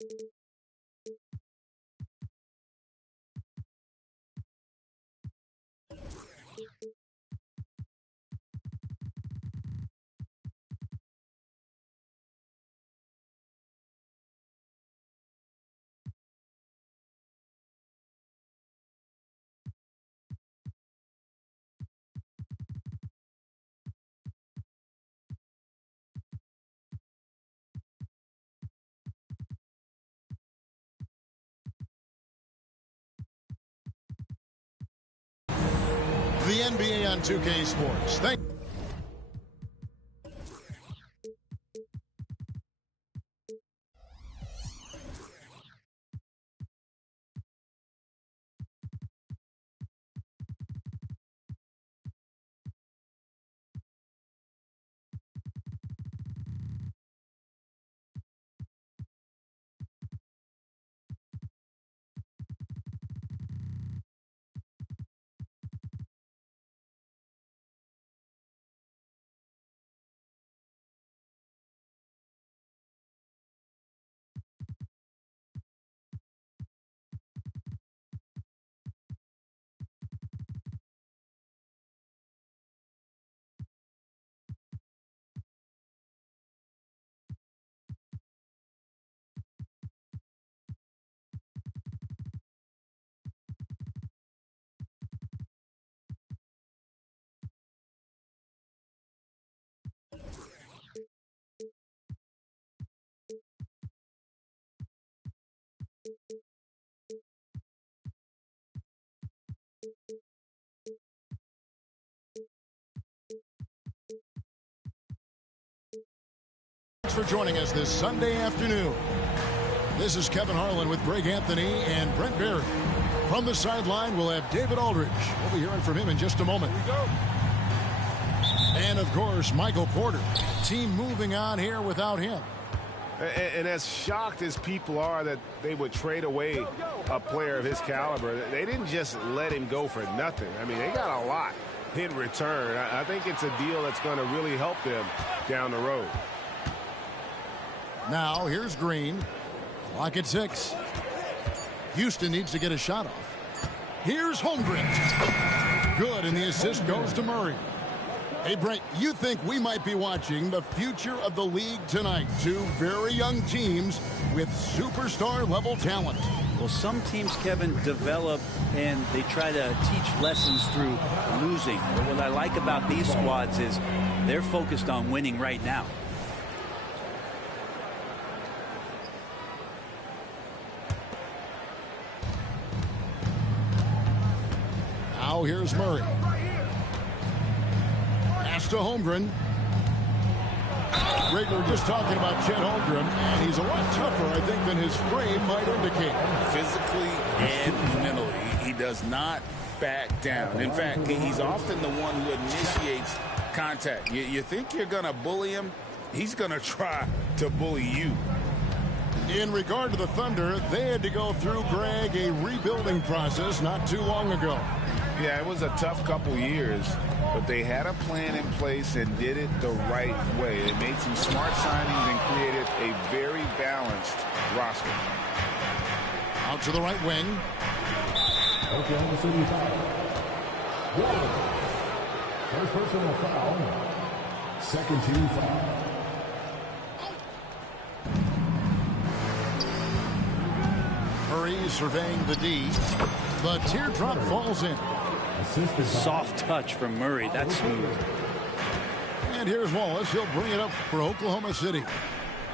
The NBA on 2K Sports. Thank you for joining us this Sunday afternoon. This is Kevin Harlan with Greg Anthony and Brent Barry. From the sideline, we'll have David Aldridge. We'll be hearing from him in just a moment. Here we go. And, of course, Michael Porter. Team moving on here without him. And as shocked as people are that they would trade away a player of his caliber, they didn't just let him go for nothing. I mean, they got a lot in return. I think it's a deal that's going to really help them down the road. Now, here's Green. Clock at 6. Houston needs to get a shot off. Here's Holmgren. Good, and the assist goes to Murray. Hey, Brent, you think we might be watching the future of the league tonight? Two very young teams with superstar-level talent. Well, some teams, Kevin, develop and they try to teach lessons through losing. But what I like about these squads is they're focused on winning right now. Now here's Murray. Pass to Holmgren. Greg, we were just talking about Chet Holmgren, and he's a lot tougher, I think, than his frame might indicate. Physically and mentally, he does not back down. In fact, he's often the one who initiates contact. You think you're going to bully him? He's going to try to bully you. In regard to the Thunder, they had to go through, Greg, a rebuilding process not too long ago. Yeah, it was a tough couple years, but they had a plan in place and did it the right way. They made some smart signings and created a very balanced roster. Out to the right wing. Oklahoma City foul. First personal foul. Second team foul. Murray surveying the D. The teardrop falls in. Soft touch from Murray. That's smooth. And here's Wallace. He'll bring it up for Oklahoma City.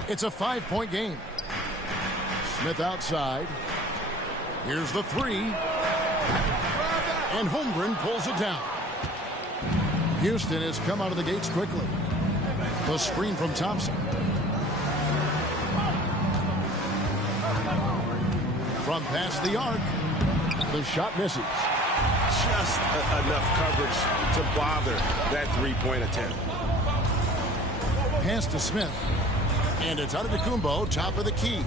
It's a 5-point game. Smith outside. Here's the three. And Holmgren pulls it down. Houston has come out of the gates quickly. The screen from Thompson. From past the arc. The shot misses. Just enough coverage to bother that three-point attempt. Pass to Smith. And it's Antetokounmpo, top of the key.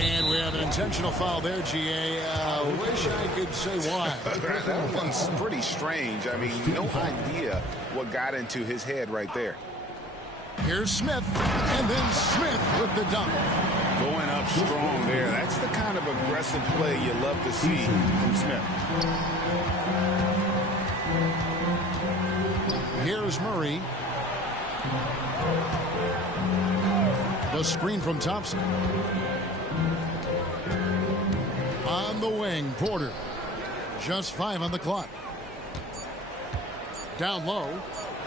And we have an intentional foul there, GA. Wish I could say why. That one's pretty strange. I mean, no idea what got into his head right there. Here's Smith, and then Smith with the dunk. Going up strong there. That's the kind of aggressive play you love to see from Smith. Here's Murray. The screen from Thompson. On the wing, Porter. Just 5 on the clock. Down low.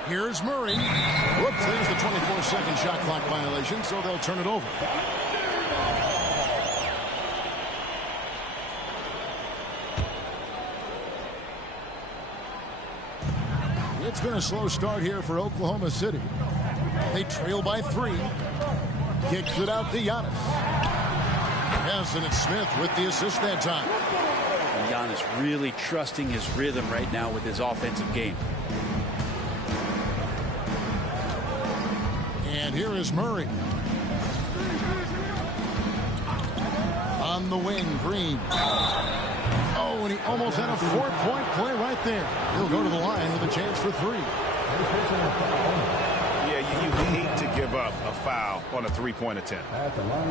Here's Murray. Whoops, there's the 24-second shot clock violation, so they'll turn it over. It's been a slow start here for Oklahoma City. They trail by 3. Kicks it out to Giannis. Yes, and it's Smith with the assist that time. And Giannis really trusting his rhythm right now with his offensive game. And here is Murray. On the wing, Green. Oh, and he almost had a 4-point play right there. He'll go to the line with a chance for 3. Yeah, you hate to give up a foul on a 3-point attempt.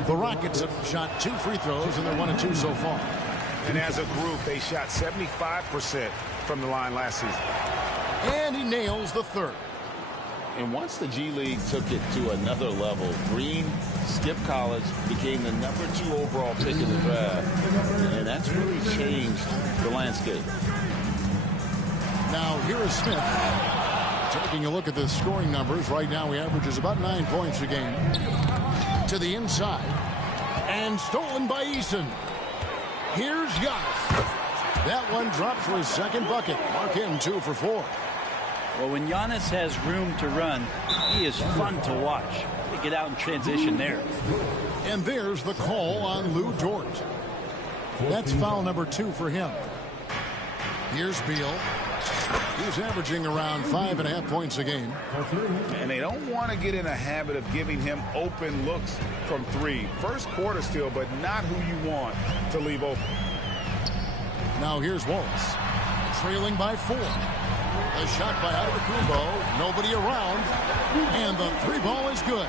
The Rockets have shot 2 free throws, and they're 1 of 2 so far. And as a group, they shot 75% from the line last season. And he nails the 3rd. And once the G League took it to another level, Green skipped college, became the #2 overall pick in the draft. And that's really changed the landscape. Now, here is Smith. Taking a look at the scoring numbers, right now he averages about 9 points a game. To the inside. And stolen by Eason. Here's Giannis. That one dropped for his 2nd bucket. Mark him 2 for 4. Well, when Giannis has room to run, he is fun to watch. They get out in transition there. And there's the call on Lou Dort. That's foul number 2 for him. Here's Beal. He's averaging around 5.5 points a game. And they don't want to get in a habit of giving him open looks from 3. First quarter still, but not who you want to leave open. Now here's Wallace. Trailing by 4. A shot by Antetokounmpo. Nobody around. And the 3 ball is good.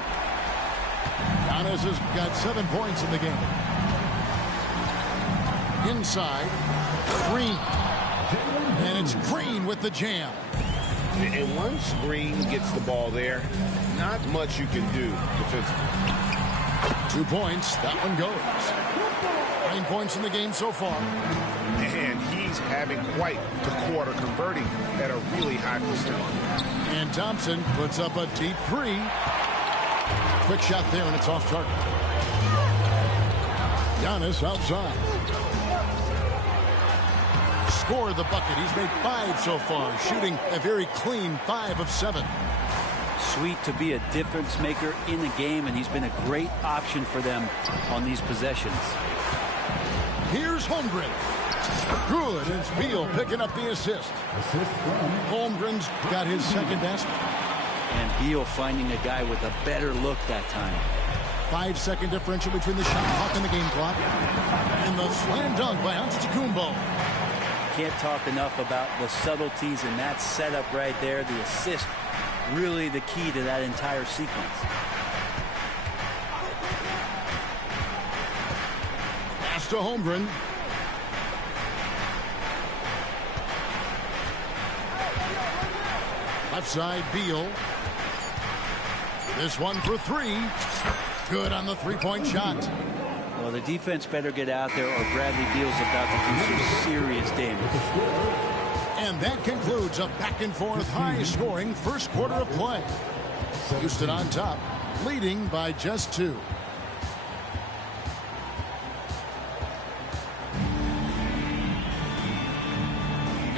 Giannis has got 7 points in the game. Inside. Green. And it's Green with the jam. And once Green gets the ball there, not much you can do defensively. 2 points. That one goes. 9 points in the game so far. And he's having quite the quarter, converting at a really high percentage. And Thompson puts up a deep 3. Quick shot there, and it's off target. Giannis outside. Scored the bucket. He's made 5 so far, shooting a very clean 5 of 7. Sweet to be a difference maker in the game, and he's been a great option for them on these possessions. Here's Holmgren. Good. It's Beal picking up the assist. Holmgren's got his 2nd basket. And Beal finding a guy with a better look that time. 5-second differential between the shot clock and the game clock. And the slam dunk by Antetokounmpo. Can't talk enough about the subtleties in that setup right there. The assist, really the key to that entire sequence. Pass to Holmgren. Left side, Beal. This one for 3. Good on the 3-point shot. Well, the defense better get out there, or Bradley Beal's about to do some serious damage. And that concludes a back-and-forth, high-scoring first quarter of play. Houston on top, leading by just 2.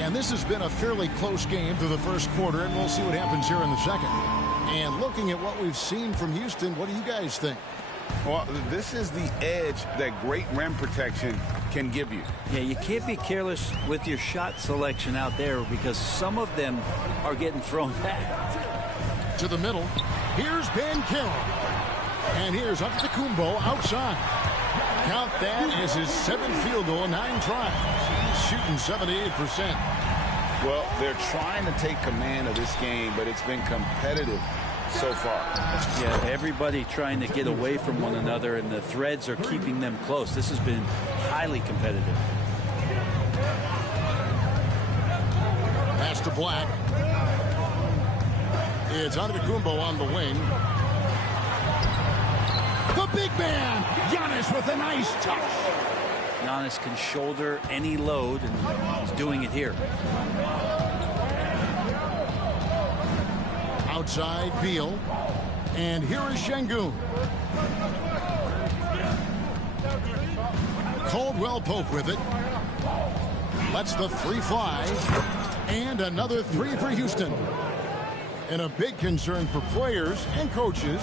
And this has been a fairly close game through the first quarter, and we'll see what happens here in the second. And looking at what we've seen from Houston, what do you guys think? Well, this is the edge that great rim protection can give you. Yeah, you can't be careless with your shot selection out there, because some of them are getting thrown back. To the middle. Here's Banchero. And here's Antetokounmpo outside. Count that as his 7th field goal in 9 tries. He's shooting 78%. Well, they're trying to take command of this game, but it's been competitive so far. Yeah, everybody trying to get away from one another, and the threads are keeping them close. This has been highly competitive. Pass to Black. It's Antetokounmpo on the wing. The big man, Giannis, with a nice touch. Giannis can shoulder any load, and he's doing it here. Outside Beal. And here is Şengün. Caldwell Pope with it. Lets the three fly. And another three for Houston. And a big concern for players and coaches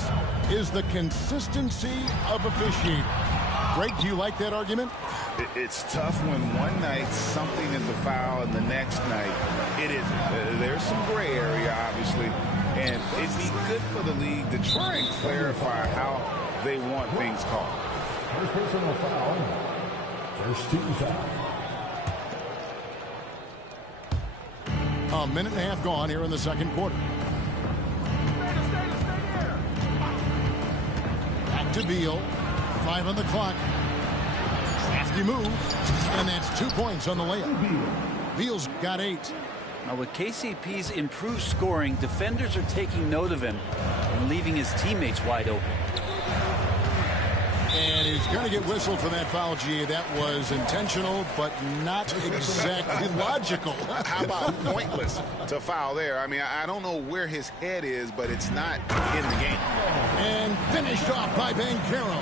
is the consistency of officiating. Greg, do you like that argument? It's tough when one night something is a foul and the next night it isn't. There's some gray area, obviously, and it'd be good for the league to try and clarify how they want things called. First personal foul. First team foul. A minute and a half gone here in the second quarter. Back to Beal. 5 on the clock. Crafty move. And that's 2 points on the layup. Beal's got 8. Now, with KCP's improved scoring, defenders are taking note of him and leaving his teammates wide open. And he's going to get whistled for that foul, G. That was intentional, but not exactly logical. How about pointless to foul there? I mean, I don't know where his head is, but it's not in the game. And finished off by Banchero.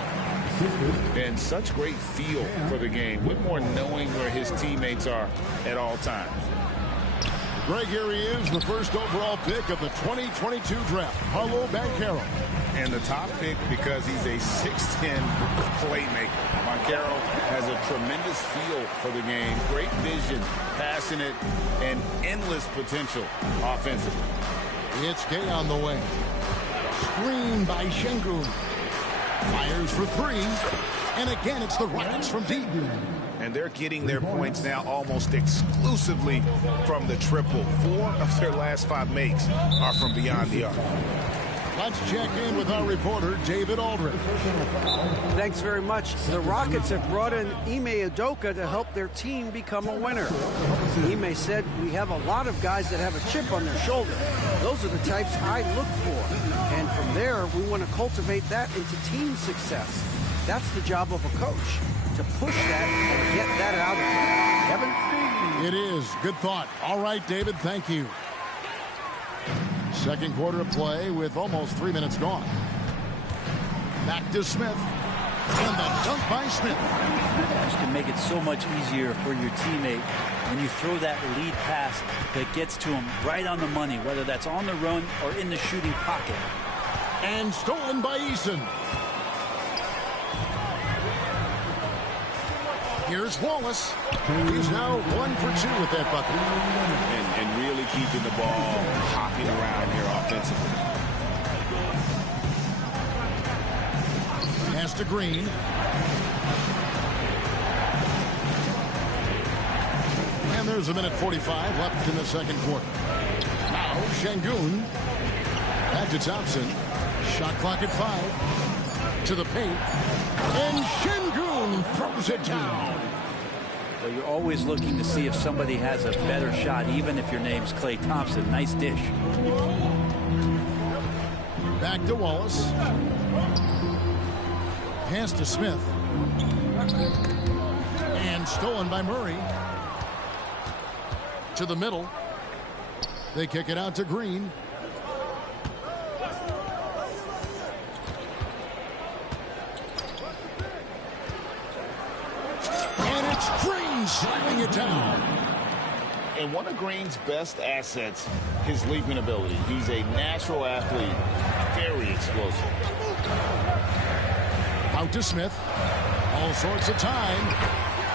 And such great feel for the game. Whitmore knowing where his teammates are at all times. Greg, here he is, the first overall pick of the 2022 draft, Paolo Banchero. And the top pick because he's a 6'10 playmaker. Banchero has a tremendous feel for the game, great vision, passionate, and endless potential offensively. It's Gay on the way. Screen by Şengün. Fires for 3. And again, it's the Rockets from deep. And they're getting their points now almost exclusively from the triple. 4 of their last 5 makes are from beyond the arc. Let's check in with our reporter, David Aldridge. Thanks very much. The Rockets have brought in Ime Udoka to help their team become a winner. Ime said, "We have a lot of guys that have a chip on their shoulder. Those are the types I look for. And from there, we want to cultivate that into team success. That's the job of a coach, to push that and get that out of them." Kevin? It is. Good thought. All right, David, thank you. Second quarter of play with almost 3 minutes gone. Back to Smith. And the dunk by Smith. This can make it so much easier for your teammate when you throw that lead pass that gets to him right on the money, whether that's on the run or in the shooting pocket. And stolen by Eason. Here's Wallace. He's now 1 for 2 with that bucket. And really keeping the ball hopping around here offensively. Pass to Green. And there's a minute 45 left in the second quarter. Now Şengün. Back to Thompson. Shot clock at 5. To the paint. And Şengün throws it down. So you're always looking to see if somebody has a better shot, even if your name's Klay Thompson. Nice dish. Back to Wallace. Pass to Smith. And stolen by Murray. To the middle. They kick it out to Green. Green slamming it down. And one of Green's best assets, his leaping ability. He's a natural athlete, very explosive. Out to Smith. All sorts of time.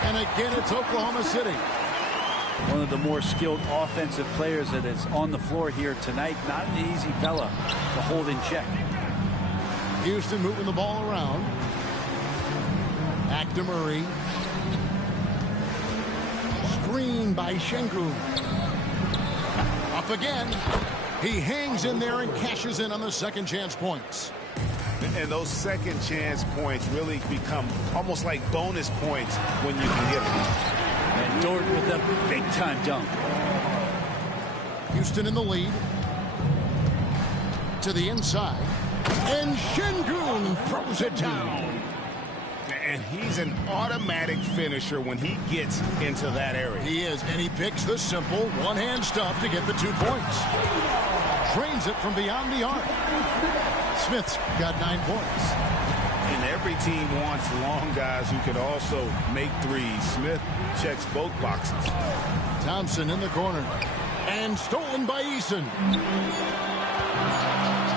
And again, it's Oklahoma City. One of the more skilled offensive players that is on the floor here tonight. Not an easy fella to hold in check. Houston moving the ball around. Back to Murray. Screen by Şengün. Up again. He hangs in there and cashes in on the second chance points. And those second chance points really become almost like bonus points when you can get them. And Dort with a big-time dunk. Houston in the lead. To the inside. And Şengün throws it down. And he's an automatic finisher when he gets into that area. He is, and he picks the simple one-hand stuff to get the 2 points. Drains it from beyond the arc. Smith's got 9 points. And every team wants long guys who can also make threes. Smith checks both boxes. Thompson in the corner. And stolen by Eason.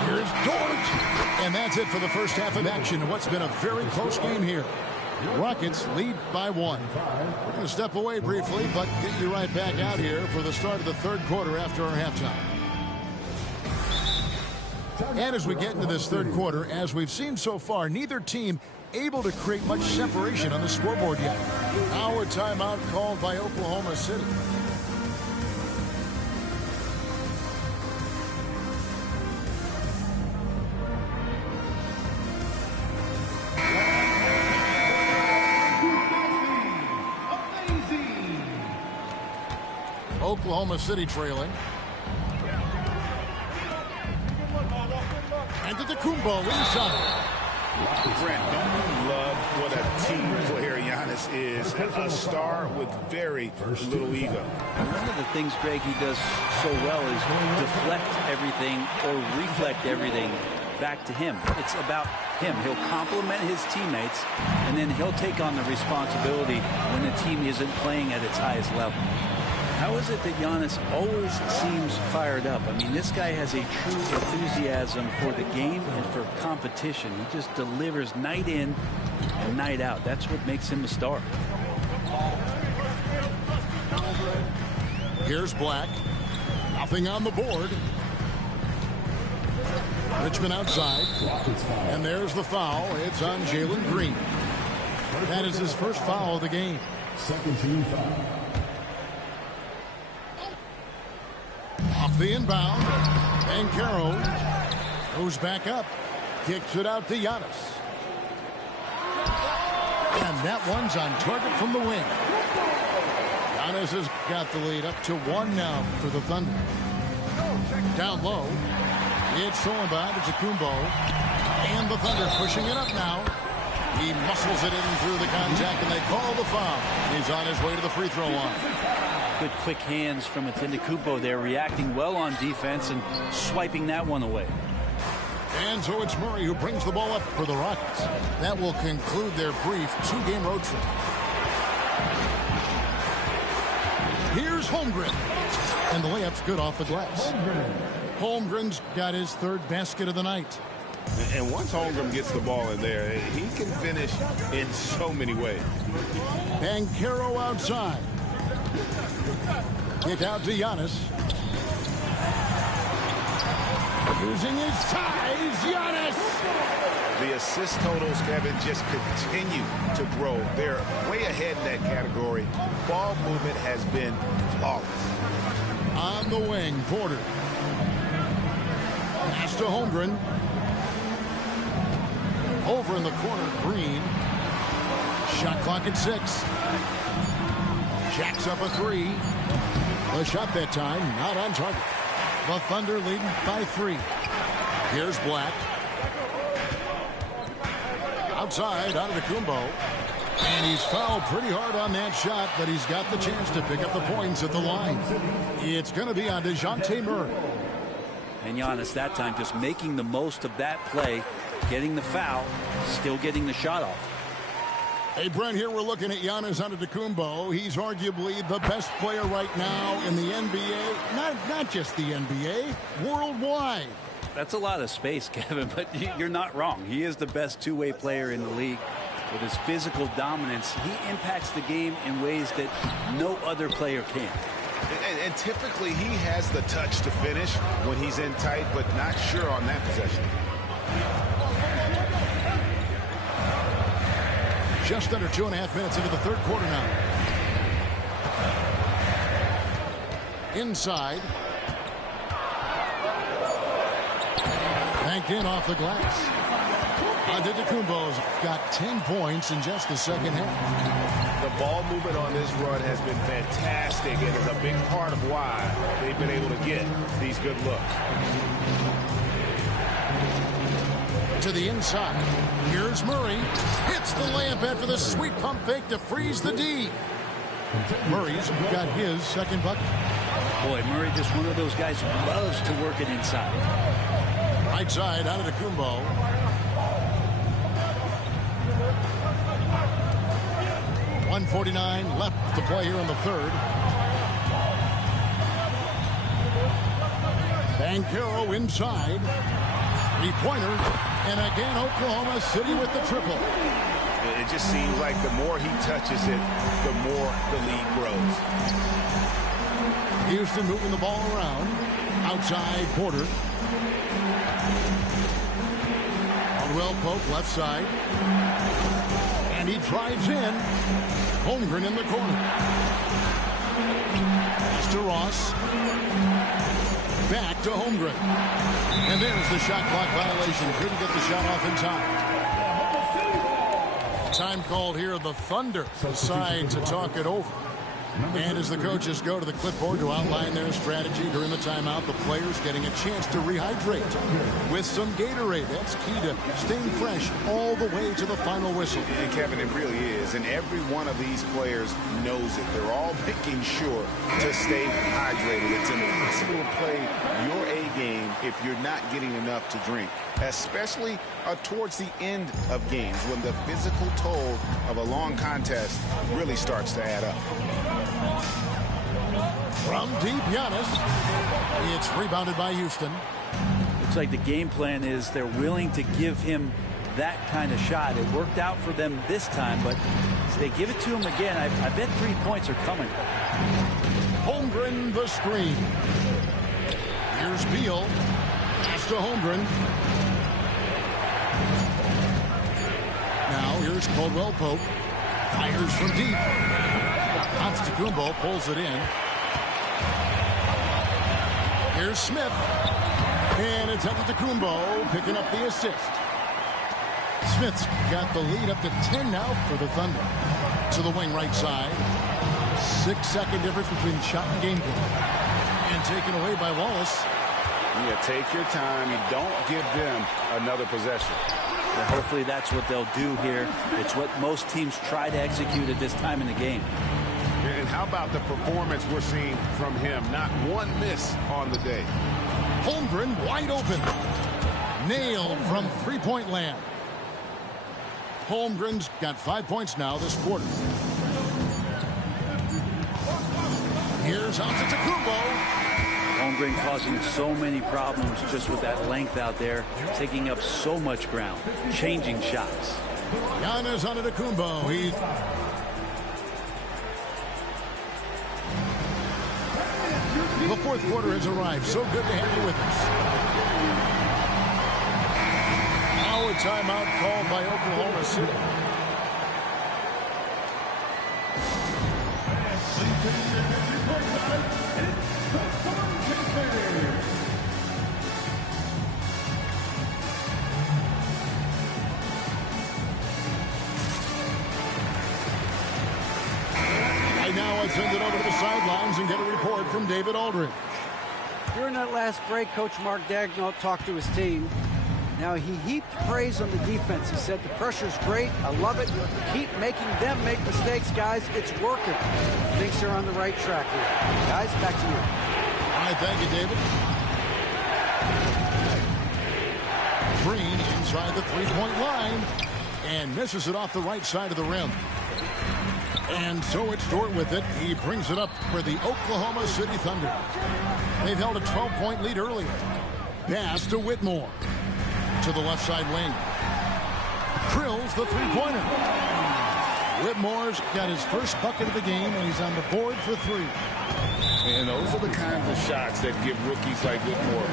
Here's Dort. And that's it for the first half of action in what's been a very close game here. Rockets lead by 1. We're going to step away briefly, but get you right back out here for the start of the third quarter after our halftime. And as we get into this third quarter, as we've seen so far, neither team able to create much separation on the scoreboard yet. Now a timeout called by Oklahoma City. Oklahoma City trailing. And to Kumbo inside. Brent, don't you love what a team player Giannis is? A star with very little ego. One of the things, Greg, he does so well is deflect everything or reflect everything back to him. It's about him. He'll compliment his teammates, and then he'll take on the responsibility when the team isn't playing at its highest level. How is it that Giannis always seems fired up? I mean, this guy has a true enthusiasm for the game and for competition. He just delivers night in and night out. That's what makes him a star. Here's Black. Nothing on the board. Richmond outside. And there's the foul. It's on Jalen Green. That is his first foul of the game. Second team foul. Off the inbound. Banchero goes back up. Kicks it out to Giannis. And that one's on target from the wing. Giannis has got the lead up to 1 now for the Thunder. Down low. It's stolen by Kumbo. And the Thunder pushing it up now. He muscles it in through the contact, and they call the foul. He's on his way to the free throw line. Good quick hands from Antetokounmpo there, reacting well on defense and swiping that one away. And so it's Murray who brings the ball up for the Rockets. That will conclude their brief 2-game road trip. Here's Holmgren. And the layup's good off the glass. Holmgren's got his 3rd basket of the night. And once Holmgren gets the ball in there, he can finish in so many ways. Banchero outside. Kick out to Giannis. Using his size, Giannis! The assist totals, Kevin, just continue to grow. They're way ahead in that category. Ball movement has been flawless. On the wing, Porter. Pass to Holmgren. Over in the corner, Green. Shot clock at 6. Jacks up a 3. The shot that time, not on target. The Thunder leading by 3. Here's Black. Outside, out of the Kumbo. And he's fouled pretty hard on that shot, but he's got the chance to pick up the points at the line. It's going to be on DeJounte Murray. And Giannis that time just making the most of that play, getting the foul, still getting the shot off. Hey, Brent, here we're looking at Giannis Antetokounmpo. He's arguably the best player right now in the NBA. Not just the NBA, worldwide. That's a lot of space, Kevin, but you're not wrong. He is the best two-way player in the league. With his physical dominance, he impacts the game in ways that no other player can. And typically he has the touch to finish when he's in tight, but not sure on that possession. Just under 2.5 minutes into the third quarter now. banked in off the glass. Antetokounmpo's got 10 points in just the second half. The ball movement on this run has been fantastic and is a big part of why they've been able to get these good looks. To the inside. Here's Murray. Hits the layup after the sweet pump fake to freeze the D. Murray's got his second bucket. Boy, Murray just one of those guys who loves to work it inside. Right side, Antetokounmpo. .149 left to play here in the third. Banchero inside. Three-pointer. And again, Oklahoma City with the triple. It just seems like the more he touches it, the more the lead grows. Houston moving the ball around. Outside Porter. Caldwell Pope left side. And he drives in. Holmgren in the corner. Pass to Ross. Back to Holmgren. And there's the shot clock violation. Couldn't get the shot off in time. Time called here. The Thunder decide to talk it over. And as the coaches go to the clipboard to outline their strategy during the timeout, the players getting a chance to rehydrate with some Gatorade. That's key to staying fresh all the way to the final whistle. And Kevin, it really is. And every one of these players knows it. They're all making sure to stay hydrated. It's impossible to play your A game if you're not getting enough to drink, especially towards the end of games when the physical toll of a long contest really starts to add up. From deep, Giannis. It's rebounded by Houston. Looks like the game plan is they're willing to give him that kind of shot. It worked out for them this time, but if they give it to him again, I bet 3 points are coming. Holmgren the screen. Here's Beal. Pass to Holmgren. Now here's Caldwell Pope. Fires from deep. Antetokounmpo pulls it in. Here's Smith. And it's Antetokounmpo picking up the assist. Smith's got the lead up to 10 now for the Thunder. To the wing right side. 6-second difference between shot and game plan. And taken away by Wallace. Yeah, take your time. You don't give them another possession. And hopefully that's what they'll do here. It's what most teams try to execute at this time in the game. And how about the performance we're seeing from him? Not one miss on the day. Holmgren wide open. Nailed from three-point land. Holmgren's got 5 points now this quarter. Here's Antetokounmpo. Holmgren causing so many problems just with that length out there, taking up so much ground, changing shots. Giannis Antetokounmpo. The fourth quarter has arrived. So good to have you with us. Now a timeout called by Oklahoma City. Now I send it over to the sidelines and get a report from David Aldridge. During that last break, Coach Mark Daigneault talked to his team. Now, he heaped praise on the defense. He said, the pressure's great. I love it. Keep making them make mistakes, guys. It's working. Thinks they're on the right track here. Guys, back to you. All right, thank you, David. Green inside the three-point line and misses it off the right side of the rim. And so it's Dort with it. He brings it up for the Oklahoma City Thunder. They've held a 12-point lead earlier. Pass to Whitmore. To the left side wing. Drills the three-pointer. Whitmore's got his first bucket of the game, and he's on the board for three. And those are the kinds of shots that give rookies like Whitmore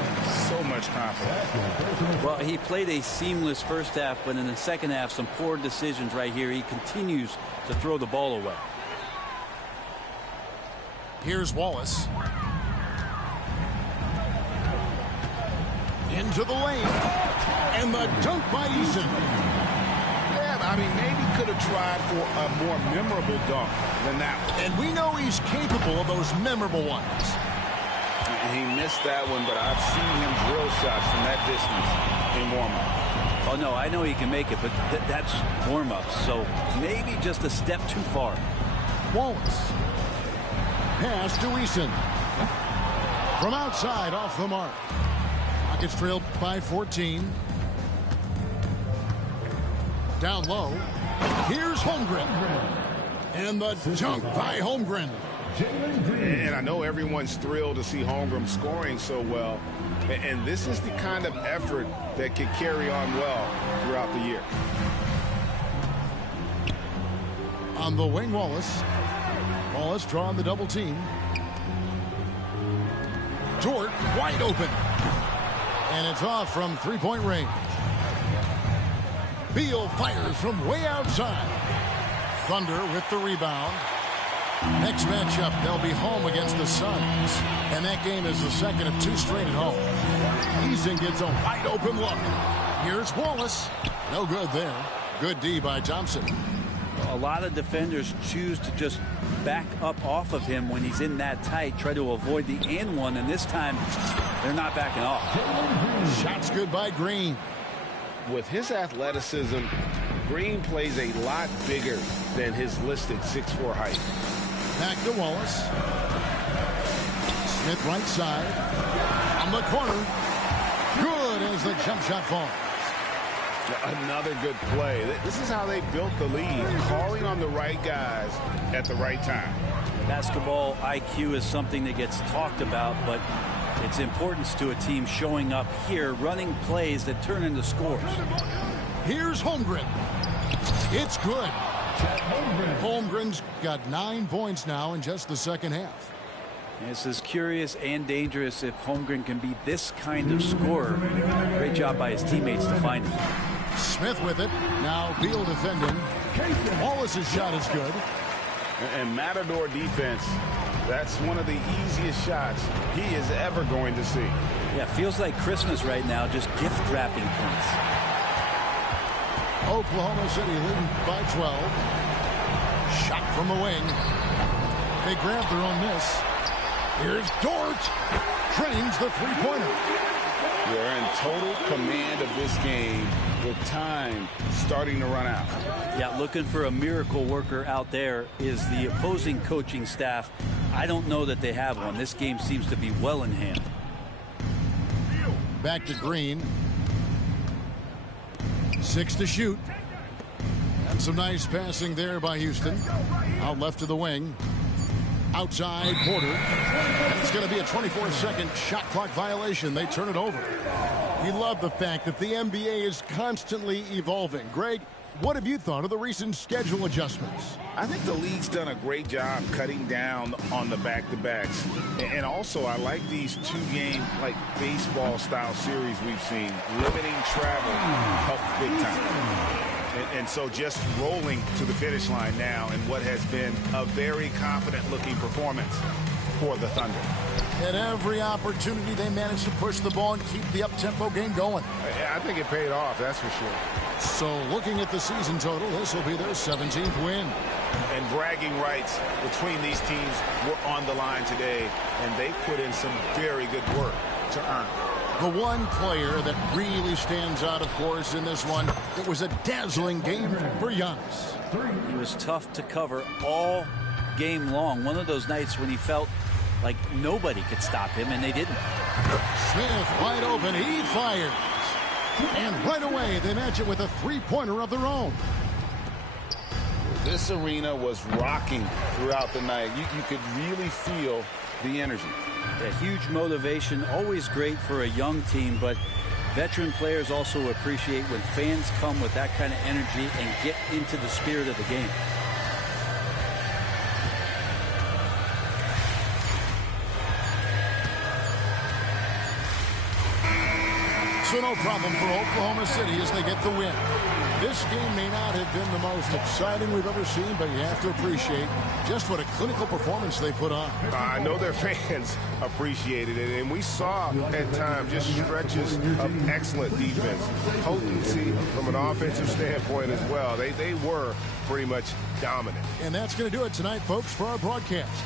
so much confidence. Well, he played a seamless first half, but in the second half, some poor decisions right here. He continues to throw the ball away. Here's Wallace. Into the lane. And the dunk by Eason. Yeah, I mean, maybe could have tried for a more memorable dunk than that one. And we know he's capable of those memorable ones. He missed that one, but I've seen him drill shots from that distance in warm-up. Oh, no, I know he can make it, but that's warm-up. So maybe just a step too far. Wallace. Pass to Eason. From outside, off the mark. Rockets trailed by 14. Down low. Here's Holmgren. And the dunk by Holmgren. And I know everyone's thrilled to see Holmgren scoring so well. And this is the kind of effort that can carry on well throughout the year. On the wing, Wallace. Wallace drawing the double team. Dort wide open. And it's off from three-point range. Beal fires from way outside. Thunder with the rebound. Next matchup, they'll be home against the Suns. And that game is the second of two straight at home. Eason gets a wide open look. Here's Wallace. No good there. Good D by Thompson. A lot of defenders choose to just back up off of him when he's in that tight, try to avoid the and one, and this time they're not backing off. Shots good by Green. With his athleticism, Green plays a lot bigger than his listed 6'4" height. Back to Wallace. Smith right side. On the corner. Good as the jump shot falls. Another good play. This is how they built the lead, calling on the right guys at the right time. Basketball IQ is something that gets talked about, but its importance to a team showing up here, running plays that turn into scores. Here's Holmgren. It's good. Holmgren's got 9 points now in just the second half. This is curious and dangerous if Holmgren can be this kind of scorer. Great job by his teammates to find him. Smith with it. Now Beal defending. Wallace's shot is good. And Matador defense, that's one of the easiest shots he is ever going to see. Yeah, feels like Christmas right now, just gift wrapping points. Oklahoma City leading by 12. Shot from the wing. They grab their own miss. Here's Dort. Trains the three-pointer. They're in total command of this game with time starting to run out. Yeah, looking for a miracle worker out there is the opposing coaching staff. I don't know that they have one. This game seems to be well in hand. Back to Green. 6 to shoot. And some nice passing there by Houston. Out left to the wing. Outside Porter. And it's going to be a 24-second shot clock violation. They turn it over. You love the fact that the NBA is constantly evolving. Greg, what have you thought of the recent schedule adjustments? I think the league's done a great job cutting down on the back-to-backs. And also, I like these two-game, like, baseball-style series we've seen. Limiting travel helped big time. And so just rolling to the finish line now in what has been a very confident-looking performance for the Thunder. At every opportunity, they managed to push the ball and keep the up-tempo game going. I think it paid off, that's for sure. So looking at the season total, this will be their 17th win. And bragging rights between these teams were on the line today, and they put in some very good work to earn it. The one player that really stands out, of course, in this one, it was a dazzling game for Giannis. He was tough to cover all game long. One of those nights when he felt like nobody could stop him, and they didn't. Smith wide open. He fires. And right away, they match it with a three-pointer of their own. This arena was rocking throughout the night. You could really feel the energy. A huge motivation, always great for a young team, but veteran players also appreciate when fans come with that kind of energy and get into the spirit of the game. So no problem for Oklahoma City as they get the win. This game may not have been the most exciting we've ever seen, but you have to appreciate just what a clinical performance they put on. I know their fans appreciated it, and we saw at times just stretches of excellent defense, potency from an offensive standpoint as well. They were pretty much dominant. And that's going to do it tonight, folks, for our broadcast.